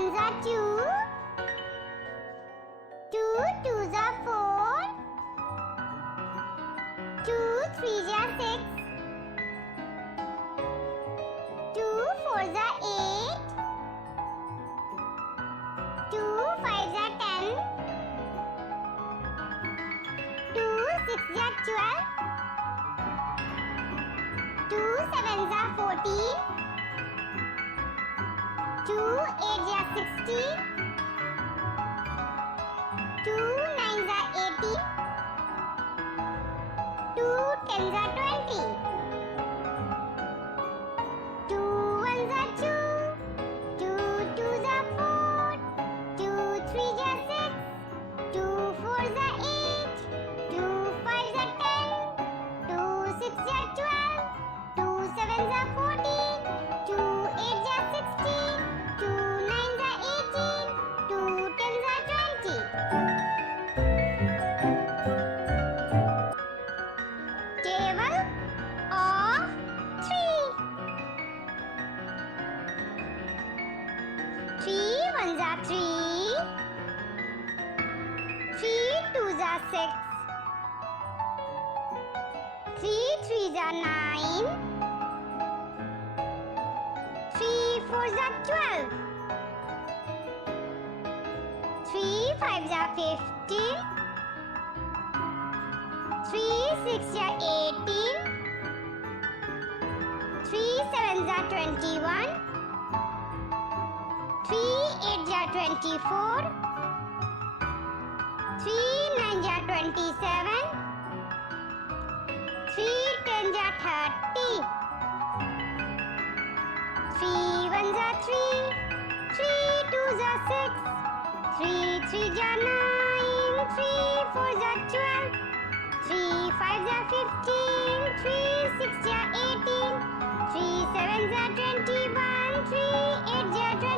ones are 2. 2 twos are 4. 2 threes are 6. 2 fours are 8. 2 fives are 10. 2 sixes are 12. 2 sevens are 14. 2 eights are 16. 2 nines are 18. 2 tens are 20. 2 ones are 2. 2 twos are 4. 2 threes are 6. 2 fours are 8. 2 fives are 10. 2 sixes are 12. 2 sevens are 14. 2 eights are 16. 2 nines are 18. 2 tens are 20. Table of 3. 3 ones are 3. 3 twos are 6. 3 threes are 9. 3 fours are 12. 3 fives are 15. 3 sixes are 18. 3 sevens are 21. 3 eights are 24. 3 nines are 27. 3 tens are 30. 3 ones are 3. 3 twos are 6. 3 threes are 9. 3 fours are 12. 3 fives are 15. 3 sixes are 18. 3 sevens are 21. 3 eights are 20.